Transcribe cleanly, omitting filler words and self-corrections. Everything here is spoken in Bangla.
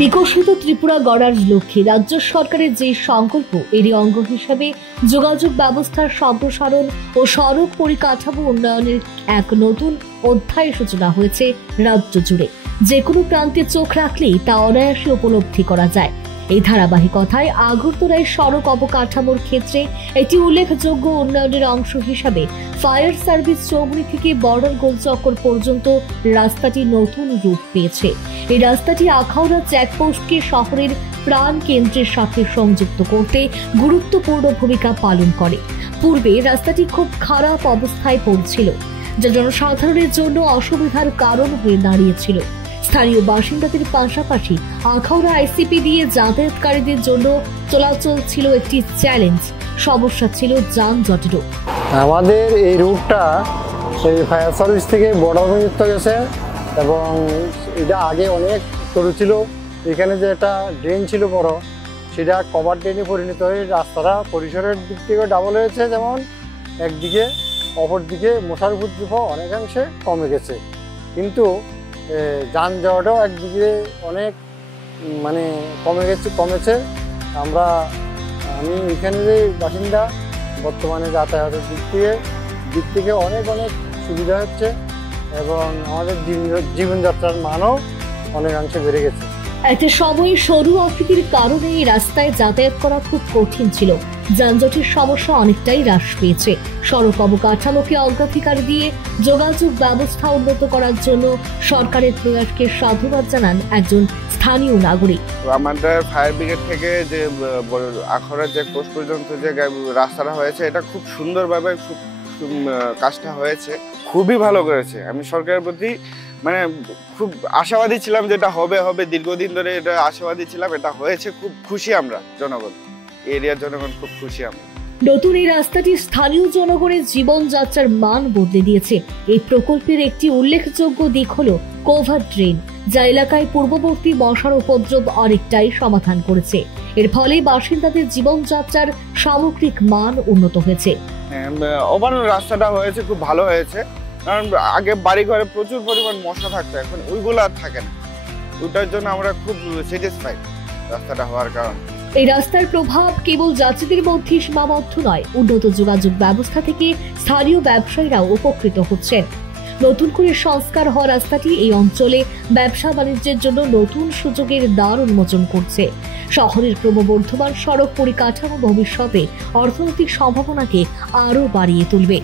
বিকশিত ত্রিপুরা গড়ার লক্ষ্যে রাজ্য সরকারের যে সংকল্প এরই অঙ্গ হিসাবে যোগাযোগ ব্যবস্থার সম্প্রসারণ ও সড়ক পরিকাঠামো উন্নয়নের এক নতুন অধ্যায়ের সূচনা হয়েছে রাজ্য জুড়ে। যে কোনো প্রান্তে চোখ রাখলেই তা অনায়াসে উপলব্ধি করা যায়। এই ধারাবাহিকতায় আগরতলায় সড়ক অবকাঠামোর ক্ষেত্রে একটি উল্লেখযোগ্য উন্নয়নের অংশ হিসাবে ফায়ার সার্ভিস চৌমুহনী থেকে বর্ডার গোলচক্কর পর্যন্ত রাস্তাটি নতুন রূপ পেয়েছে। এই রাস্তাটি আখাউড়া চেকপোস্টকে শহরের প্রাণ কেন্দ্রের সাথে সংযুক্ত করতে গুরুত্বপূর্ণ ভূমিকা পালন করে। পূর্বে রাস্তাটি খুব খারাপ অবস্থায় পড়ছিল, যা জনসাধারণের জন্য অসুবিধার কারণ হয়ে দাঁড়িয়েছিল। স্থানীয় বাসিন্দাদের পাশাপাশি আখাউড়া আইসিপি দিয়ে যাতায়াতকারীদের জন্য চলাচল ছিল একটি চ্যালেঞ্জ। সমস্যা ছিল যানজটেরও। আমাদের এই রুটটা সেই ফায়ার সার্ভিস থেকে বর্ডার পর্যন্ত গেছে এবং এটা আগে অনেক সরু ছিল। এখানে যে একটা ড্রেন ছিল বড়, সেটা কভার ড্রেনে পরিণত হয়ে রাস্তাটা পরিসরের দিক থেকে ডাবল হয়েছে, যেমন একদিকে, অপরদিকে মশার উপদ্রব অনেকাংশে কমে গেছে। কিন্তু যানজটও একদিকে অনেক কমেছে। আমি এখানে যে বাসিন্দা, বর্তমানে যাতায়াতের দিক থেকে অনেক সুবিধা হচ্ছে এবং আমাদের জীবনযাত্রার মানও অনেকাংশে বেড়ে গেছে। একটা সময় সরু আকৃতির কারণে এই রাস্তায় যাতায়াত করা খুব কঠিন ছিল। যানজটের সমস্যা অনেকটাই হ্রাস পেয়েছে। সড়ক অবকাঠামোকে অগ্রাধিকার দিয়ে যোগাযোগ ব্যবস্থা উন্নত করার জন্য সরকারের প্রয়াসকে সাধুবাদ জানান একজন স্থানীয় নাগরিক। আমাদের ফায়ার ব্রিগেড থেকে যে আখাউড়া চেকপোস্ট পর্যন্ত যে রাস্তাটা হয়েছে, এটা খুব সুন্দরভাবে কাজটা হয়েছে, খুবই ভালো করেছে। আমি সরকারের প্রতি খুব আশাবাদী ছিলাম যে এটা হবে, দীর্ঘদিন ধরে এটা আশাবাদী ছিলাম। এটা হয়েছে, খুব খুশি আমরা জনগণ, এরিয়ার জনগণ খুব খুশি আমরা। নতুন এই রাস্তাটি স্থানীয় জনগণের জীবনযাত্রার মান বদলে দিয়েছে। এই প্রকল্পের একটি উল্লেখযোগ্য দিক হলো কোভার ড্রেন, যা এলাকায় পূর্ববর্তী মশার উপদ্রব অনেকটাই সমাধান করেছে। এর ফলে বাসিন্দাদের জীবনযাত্রার সামগ্রিক মান উন্নত হয়েছে। ওভারঅল রাস্তাটা হয়েছে, খুব ভালো হয়েছে। কারণ আগে বাড়ি ঘরে প্রচুর পরিমাণ মশা থাকতো, এখন ওইগুলো আর থাকে না। ওটার জন্য আমরা খুব স্যাটিসফাইড রাস্তাটা হওয়ার কারণে। এই রাস্তার প্রভাব কেবল যাত্রীদের মধ্যে সীমাবদ্ধ নয়, উন্নত যোগাযোগ ব্যবস্থা থেকে স্থানীয় ব্যবসায়ীরাও উপকৃত হচ্ছেন। নতুন করে সংস্কার হওয়া রাস্তাটি এই অঞ্চলে ব্যবসা বাণিজ্যের জন্য নতুন সুযোগের দ্বার উন্মোচন করছে। শহরের ক্রমবর্ধমান সড়ক পরিকাঠামো ভবিষ্যতে অর্থনৈতিক সম্ভাবনাকে আরও বাড়িয়ে তুলবে।